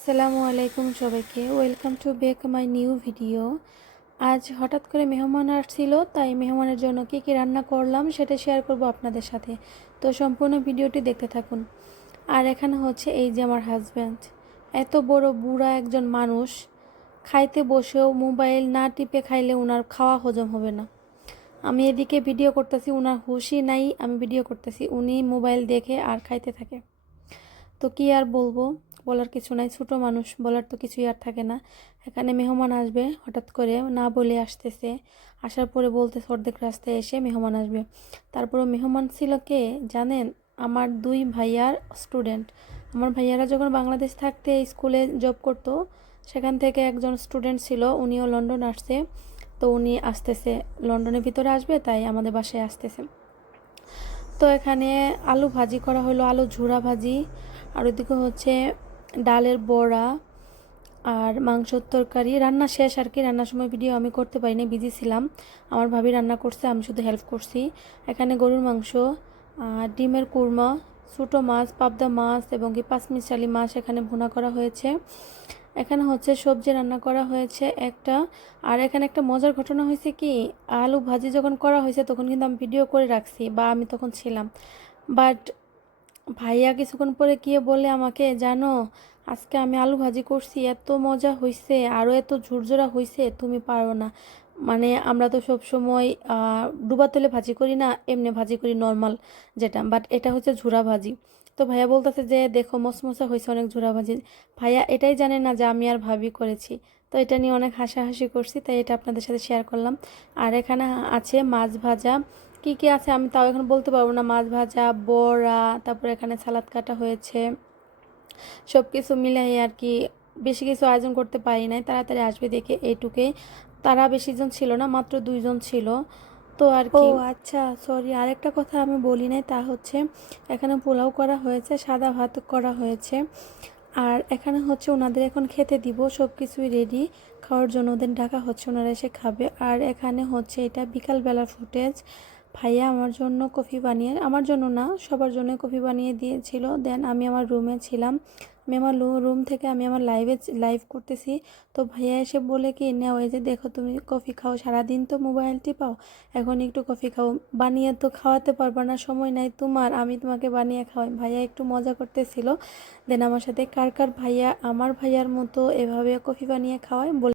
আসসালামু আলাইকুম সবাইকে। Welcome to back my new video আজ হঠাৎ করে মেহমান আসছিল, তাই মেহমানের জন্য কী কী রান্না করলাম সেটা শেয়ার করব আপনাদের সাথে। তো সম্পূর্ণ ভিডিওটি দেখতে থাকুন। আর এখানে হচ্ছে এই যে আমার হাজব্যান্ড এত বড় বুড়া একজন মানুষ। খাইতে বসেও মোবাইল না টিপে খাইলে ওনার খাওয়া হজম হবে না। আমি এদিকে ভিডিও করতেছি ওনার হুশই নাই, আমি ভিডিও করতেছি। উনি মোবাইল দেখে আর খাইতে থাকে। তো কি আর বলব? বলার কিছু নাই, ছোটো মানুষ বলার তো কিছুই আর থাকে না। এখানে মেহমান আসবে, হঠাৎ করে না বলে আসতেছে। আসার পরে বলতেছে অর্ধেক রাস্তায় এসে মেহমান আসবে। তারপরে মেহমান ছিল কে জানেন? আমার দুই ভাইয়ার স্টুডেন্ট আমার ভাইয়ারা যখন বাংলাদেশ থাকতে স্কুলে জব করতো, সেখান থেকে একজন স্টুডেন্ট ছিল, উনিও লন্ডন আসছে। তো উনি আসতেছে, লন্ডনের ভিতরে আসবে, তাই আমাদের বাসায় আসতেছে। তো এখানে আলু ভাজি করা হলো, আলু ঝুরা ভাজি। আর ওইদিকে হচ্ছে ডালের বড়া আর মাংসর তরকারি। রান্না শেষ আর কি, রান্নার সময় ভিডিও আমি করতে পারিনি বিজি ছিলাম। আমার ভাবি রান্না করছে, আমি শুধু হেল্প করছি। এখানে গরুর মাংস, আর ডিমের কুরমা, ছোটো মাছ, পাবদা মাছ এবং কি পাঁচমিশালি মাছ এখানে ভুনা করা হয়েছে। এখানে হচ্ছে সবজি রান্না করা হয়েছে একটা। আর এখানে একটা মজার ঘটনা হয়েছে কি, আলু ভাজি যখন করা হয়েছে তখন কিন্তু আমি ভিডিও করে রাখছি বা আমি তখন ছিলাম। বাট ভাইয়া কিছুক্ষণ পরে গিয়ে বলে আমাকে, জানো, আজকে আমি আলু ভাজি করছি, এত মজা হয়েছে আরও এত ঝুরঝুরা হয়েছে তুমি পারো না। মানে আমরা তো সব সময় ডুবা তেলে ভাজি করি না, এমনি ভাজি করি নর্মাল যেটা বাট এটা হচ্ছে ঝুরা ভাজি। তো ভাইয়া বলতেছে যে, দেখো, মসমসা হয়েছে অনেক ঝুরা ভাজি। ভাইয়া এটাই জানে না যে আমি আর ভাবি করেছি। তো এটা নিয়ে অনেক হাসাহাসি করছি, তাই এটা আপনাদের সাথে শেয়ার করলাম। আর এখানে আছে মাছ ভাজা কি কি আছে আমি তাও এখন বলতে পারব না। মাছ ভাজা বড়া তারপর এখানে সালাদ কাটা হয়েছে। সব কিছু মিলাই আর কি বেশি কিছু আয়োজন করতে পারি নাই। তাড়াতাড়ি আসবে দেখে এইটুকুই তারা বেশিজন ছিল না মাত্র দুইজন ছিল। তো আর কি। ও আচ্ছা সরি আরেকটা কথা আমি বলি নাই তা হচ্ছে এখানে পোলাও করা হয়েছে সাদা ভাত করা হয়েছে। আর এখানে হচ্ছে ওনাদের এখন খেতে দিব সব কিছুই রেডি খাওয়ার জন্য ওদের ডাকা হচ্ছে ওনারা এসে খাবে। আর এখানে হচ্ছে এটা বিকালবেলার ফুটেজ ভাইয়া আমার জন্য কফি বানিয়ে, আমার জন্য না, সবার জন্য কফি বানিয়ে দিয়েছিল। দেন আমি আমার রুমে ছিলাম। আমি আমার রুম থেকে আমি আমার লাইভে লাইভ করতেছি। তো ভাইয়া এসে বলে কি নেও এই যে দেখো তুমি কফি খাও, সারাদিন তো মোবাইল টিপাও এখন একটু কফি খাও। বানিয়ে তো খাওয়াতে পারবা না, সময় নাই তোমার, আমি তোমাকে বানিয়ে খাওয়াই। ভাইয়া একটু মজা করতেছিল। দেন আমার সাথে কার কার ভাইয়া, আমার ভাইয়ার মতো এভাবে কফি বানিয়ে খাওয়ায় বলে